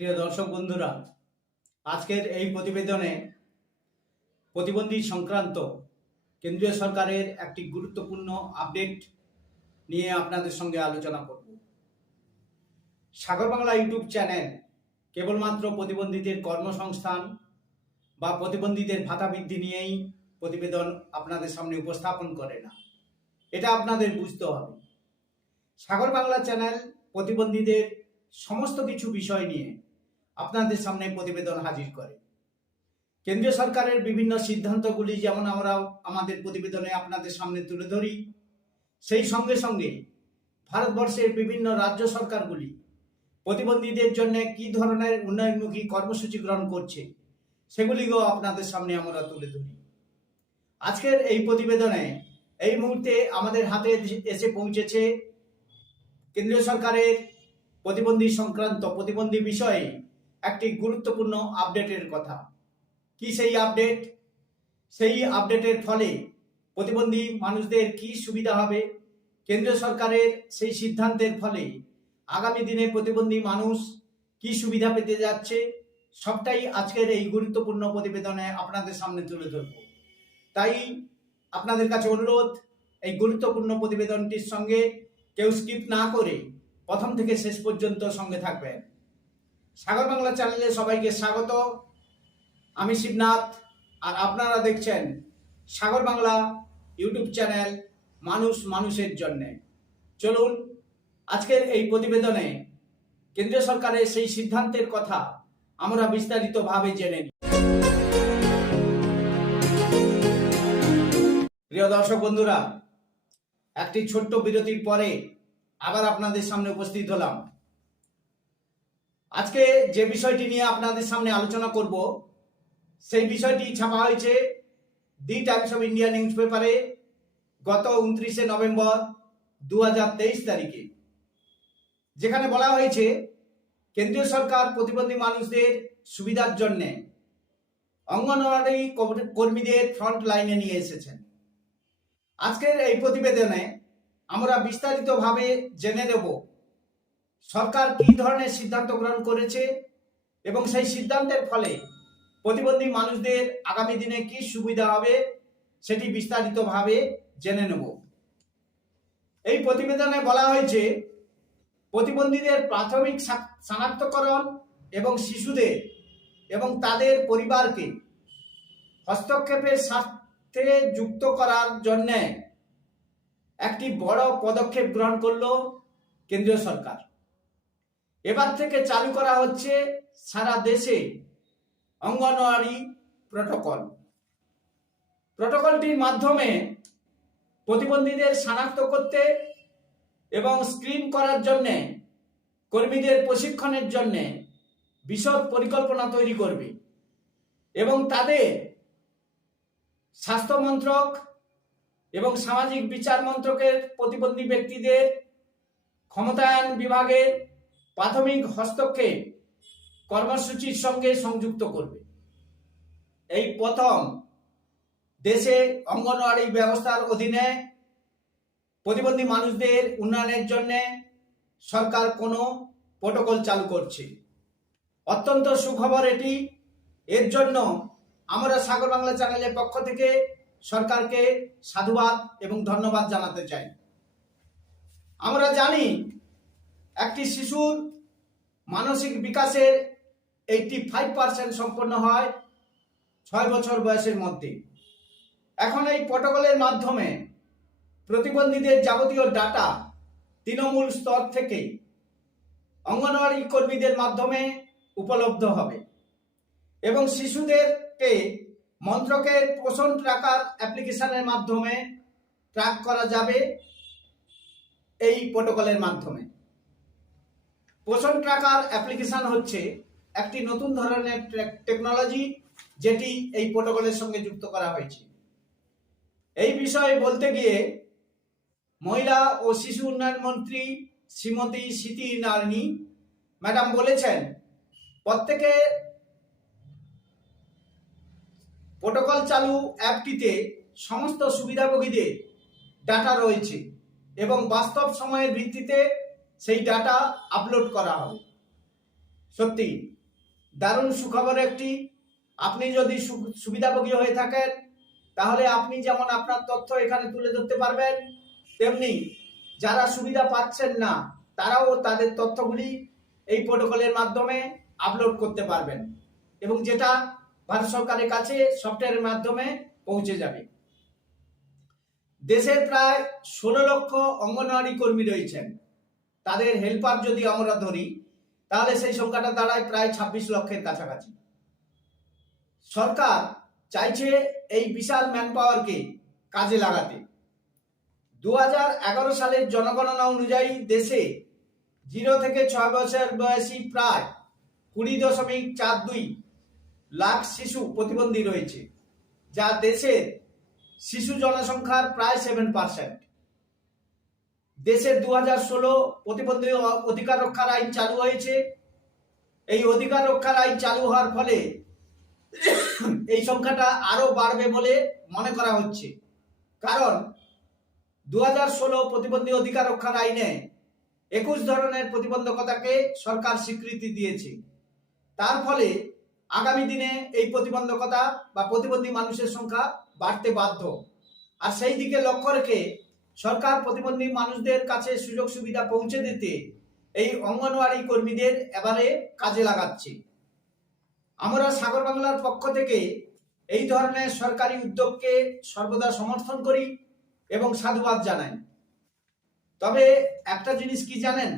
প্রিয় দর্শক বন্ধুরা, আজকের এই প্রতিবেদনে প্রতিবন্ধী সংক্রান্ত কেন্দ্রীয় সরকারের একটি গুরুত্বপূর্ণ আপডেট নিয়ে আপনাদের সঙ্গে আলোচনা করব। সাগর বাংলা ইউটিউব চ্যানেল কেবলমাত্র প্রতিবন্ধীদের কর্মসংস্থান বা প্রতিবন্ধীদের ভাতা বৃদ্ধি নিয়েই প্রতিবেদন আপনাদের সামনে উপস্থাপন করে না। এটা আপনাদের বুঝতে হবে। সাগর বাংলা চ্যানেল প্রতিবন্ধীদের সমস্ত কিছু বিষয় নিয়ে আপনাদের সামনে প্রতিবেদন হাজির করে। কেন্দ্রীয় সরকারের বিভিন্ন সিদ্ধান্তগুলি যেমন আমরা আমাদের প্রতিবেদনে আপনাদের সামনে তুলে ধরি, সেই সঙ্গে সঙ্গে ভারতবর্ষের বিভিন্ন রাজ্য সরকারগুলি প্রতিবন্ধীদের জন্য কি ধরনের উন্নয়নমুখী কর্মসূচি গ্রহণ করছে সেগুলিও আপনাদের সামনে আমরা তুলে ধরি। আজকের এই প্রতিবেদনে এই মুহূর্তে আমাদের হাতে এসে পৌঁছেছে কেন্দ্রীয় সরকারের প্রতিবন্ধী সংক্রান্ত প্রতিবন্ধী বিষয়ে একটি গুরুত্বপূর্ণ আপডেটের কথা। কি সেই আপডেট সেই আপডেটের ফলে প্রতিবন্ধী মানুষদের কি সুবিধা হবে? কেন্দ্রীয় সরকারের সেই সিদ্ধান্তের ফলে আগামী দিনে প্রতিবন্ধী মানুষ কি সুবিধা পেতে যাচ্ছে? সবটাই আজকের এই গুরুত্বপূর্ণ প্রতিবেদনে আপনাদের সামনে তুলে ধরব। তাই আপনাদের কাছে অনুরোধ, এই গুরুত্বপূর্ণ প্রতিবেদনটির সঙ্গে কেউ স্কিপ না করে প্রথম থেকে শেষ পর্যন্ত সঙ্গে থাকবেন। সাগর বাংলা চ্যানেলে সবাইকে স্বাগত। আমি শিবনাথ, আর আপনারা দেখছেন সাগর বাংলা ইউটিউব চ্যানেল মানুষ মানুষের জন্যে। চলুন, আজকের এই প্রতিবেদনে কেন্দ্রীয় সরকারের সেই সিদ্ধান্তের কথা আমরা বিস্তারিতভাবে জেনে নিই। প্রিয় দর্শক বন্ধুরা, একটি ছোট্ট বিরতির পরে আবার আপনাদের সামনে উপস্থিত হলাম। আজকে যে বিষয়টি নিয়ে আপনাদের সামনে আলোচনা করব, সেই বিষয়টি ছাপা হয়েছে the Times of India news পেপারে গত উনত্রিশে নভেম্বর দু হাজার তেইশ তারিখে। যেখানে বলা হয়েছে, কেন্দ্রীয় সরকার প্রতিবন্ধী মানুষদের সুবিধার জন্য অঙ্গনওয়াড়ি কর্মীদের ফ্রন্ট লাইনে নিয়ে এসেছেন। আজকের এই প্রতিবেদনে আমরা বিস্তারিতভাবে জেনে নেব সরকার কি ধরনের সিদ্ধান্ত গ্রহণ করেছে এবং সেই সিদ্ধান্তের ফলে প্রতিবন্ধী মানুষদের আগামী দিনে কি সুবিধা হবে, সেটি বিস্তারিতভাবে জেনে নেব। এই প্রতিবেদনে বলা হয়েছে, প্রতিবন্ধীদের প্রাথমিক শনাক্তকরণ এবং শিশুদের এবং তাদের পরিবারকে হস্তক্ষেপের সাথে যুক্ত করার জন্যে একটি বড় পদক্ষেপ গ্রহণ করল কেন্দ্রীয় সরকার। এবার থেকে চালু করা হচ্ছে সারা দেশে অঙ্গনওয়াড়ি প্রোটোকল। প্রোটোকলটির মাধ্যমে প্রতিবন্ধীদের শনাক্ত করতে এবং স্ক্রিন করার জন্যে, কর্মীদের প্রশিক্ষণের জন্যে বিশদ পরিকল্পনা তৈরি করবে এবং তাদের স্বাস্থ্য মন্ত্রক এবং সামাজিক বিচার মন্ত্রকের প্রতিবন্ধী ব্যক্তিদের ক্ষমতায়ন বিভাগের প্রাথমিক হস্তক্ষেপ কর্মসূচির সঙ্গে সংযুক্ত করবে। এই প্রথম দেশে অঙ্গনওয়াড়ি ব্যবস্থার অধীনে প্রতিবন্ধী মানুষদের উন্নয়নের জন্য সরকার কোনো প্রোটোকল চালু করছে। অত্যন্ত সুখবর এটি। এর জন্য আমরা সাগর বাংলা চ্যানেলের পক্ষ থেকে সরকারকে সাধুবাদ এবং ধন্যবাদ জানাতে চাই। আমরা জানি একটি শিশুর মানসিক বিকাশের এইটি ফাইভ পার্সেন্ট সম্পন্ন হয় ছয় বছর বয়সের মধ্যে। এখন এই প্রোটোকলের মাধ্যমে প্রতিবন্ধীদের যাবতীয় ডাটা তৃণমূল স্তর থেকে অঙ্গনওয়াড়ি কর্মীদের মাধ্যমে উপলব্ধ হবে এবং শিশুদেরকে মন্ত্রকের পোষণ ট্রাকার অ্যাপ্লিকেশনের মাধ্যমে ট্র্যাক করা যাবে এই প্রোটোকলের মাধ্যমে। পোষণ ট্রাকার অ্যাপ্লিকেশন হচ্ছে একটি নতুন ধরনের টেকনোলজি যেটি এই প্রোটোকলের সঙ্গে যুক্ত করা হয়েছে। এই বিষয়ে বলতে গিয়ে মহিলা ও শিশু উন্নয়ন মন্ত্রী শ্রীমতী স্মৃতি ইরানি ম্যাডাম বলেছেন, প্রত্যেকে প্রোটোকল চালু অ্যাপটিতে সমস্ত সুবিধাভোগীদের ডাটা রয়েছে এবং বাস্তব সময়ের ভিত্তিতে সেই ডাটা আপলোড করা হবে সত্যি, দারুণ সুখবর একটি। আপনি যদি সুবিধাভোগী হয়ে থাকেন, তাহলে আপনি যেমন আপনার তথ্য এখানে তুলে ধরতে পারবেন, তেমনি যারা সুবিধা পাচ্ছেন না, তারাও তাদের তথ্যগুলি এই প্রোটোকলের মাধ্যমে আপলোড করতে পারবেন এবং যেটা ভারত সরকারের কাছে সফটওয়্যারের মাধ্যমে পৌঁছে যাবে। দেশের প্রায় ষোলো লক্ষ অঙ্গনওয়াড়ি কর্মী রয়েছেন। তাদের হেল্পার যদি আমরা ধরি, তাহলে সেই সংখ্যাটা দাঁড়ায় প্রায় ছাব্বিশ লক্ষের কাছাকাছি। সরকার চাইছে এই বিশাল ম্যান পাওয়ারকে কাজে লাগাতে। দু সালের জনগণনা অনুযায়ী দেশে জিরো থেকে ছয় বছর বয়সী প্রায় কুড়ি দশমিক চার দুই লাখ শিশু প্রতিবন্ধী রয়েছে, যা দেশের শিশু জনসংখ্যার প্রায় সেভেন পার্সেন্ট দেশের দু হাজার ষোলো প্রতিবন্ধী অধিকার রক্ষার আইন চালু হয়েছে। এই অধিকার রক্ষার আইন চালু হওয়ার ফলে এই সংখ্যাটা আরও বাড়বে বলে মনে করা হচ্ছে। কারণ দু হাজার ষোলো প্রতিবন্ধী অধিকার রক্ষার আইনে একুশ ধরনের প্রতিবন্ধকতাকে সরকার স্বীকৃতি দিয়েছে। তার ফলে আগামী দিনে এই প্রতিবন্ধকতা বা প্রতিবন্ধী মানুষের সংখ্যা বাড়তে বাধ্য। আর সেই দিকে লক্ষ্য রেখে সরকার প্রতিবন্ধী মানুষদের কাছে সুযোগ সুবিধা পৌঁছে দিতে এই অঙ্গনওয়াড়ি কর্মীদের এবারে কাজে লাগাচ্ছে। আমরা সাগর বাংলার পক্ষ থেকে এই ধরনের সরকারি উদ্যোগকে সর্বদা সমর্থন করি এবং সাধুবাদ জানাই। তবে একটা জিনিস কি জানেন?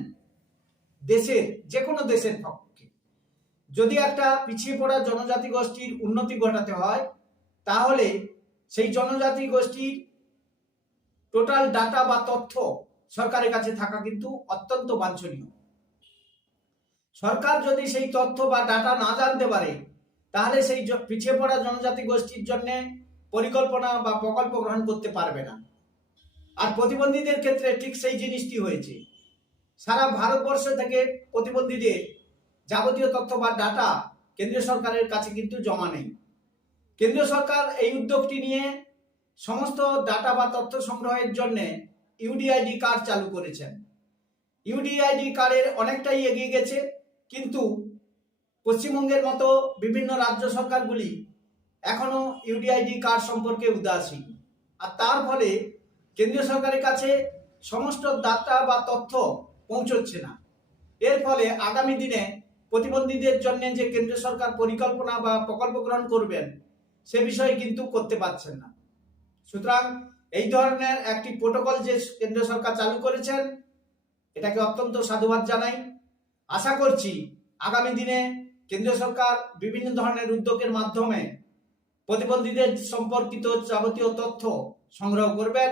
দেশের যে কোনো দেশের পক্ষে। যদি একটা পিছিয়ে পড়া জনজাতি গোষ্ঠীর উন্নতি ঘটাতে হয়, তাহলে সেই জনজাতি গোষ্ঠীর টোটাল ডাটা বা তথ্য সরকারের কাছে থাকা কিন্তু অত্যন্ত বাঞ্ছনীয়। সরকার যদি সেই তথ্য বা ডাটা না জানতে পারে, তাহলে সেই পিছিয়ে পড়া জনজাতি গোষ্ঠীর জন্য পরিকল্পনা বা প্রকল্প গ্রহণ করতে পারবে না। আর প্রতিবন্ধীদের ক্ষেত্রে ঠিক সেই জিনিসটি হয়েছে। সারা ভারতবর্ষ থেকে প্রতিবন্ধীদের যাবতীয় তথ্য বা ডাটা কেন্দ্রীয় সরকারের কাছে কিন্তু জমা নেই। কেন্দ্রীয় সরকার এই উদ্যোগটি নিয়ে সমস্ত ডাটা বা তথ্য সংগ্রহের জন্য ইউডিআইডি কার্ড চালু করেছেন। ইউডিআইডি কার্ডের অনেকটাই এগিয়ে গেছে, কিন্তু পশ্চিমবঙ্গের মতো বিভিন্ন রাজ্য সরকারগুলি এখনও ইউডিআইডি কার্ড সম্পর্কে উদাসীন। আর তার ফলে কেন্দ্রীয় সরকারের কাছে সমস্ত ডাটা বা তথ্য পৌঁছচ্ছে না। এর ফলে আগামী দিনে প্রতিবন্ধীদের জন্য যে কেন্দ্র সরকার পরিকল্পনা বা প্রকল্প গ্রহণ করবেন, সে বিষয়ে কিন্তু করতে পারছেন না। সুতরাং এই ধরনের একটি প্রোটোকল যে কেন্দ্র সরকার চালু করেছেন, এটাকে অত্যন্ত সাধুবাদ জানাই। আশা করছি আগামী দিনে কেন্দ্র সরকার বিভিন্ন ধরনের উদ্যোগের মাধ্যমে প্রতিবন্ধীদের সম্পর্কিত যাবতীয় তথ্য সংগ্রহ করবেন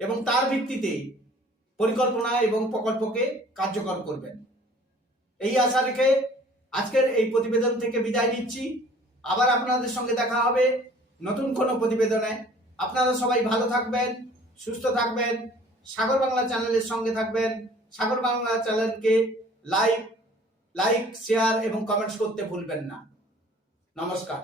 এবং তার ভিত্তিতে পরিকল্পনা এবং প্রকল্পকে কার্যকর করবেন। এই আশা রেখে আজকের এই প্রতিবেদন থেকে বিদায় নিচ্ছি। আবার আপনাদের সঙ্গে দেখা হবে নতুন কোনো প্রতিবেদনে। আপনারা সবাই ভালো থাকবেন, সুস্থ থাকবেন, সাগর বাংলা চ্যানেলের সঙ্গে থাকবেন, সাগর বাংলা চ্যানেলকে লাইক লাইক, শেয়ার এবং কমেন্টস করতে ভুলবেন না। নমস্কার।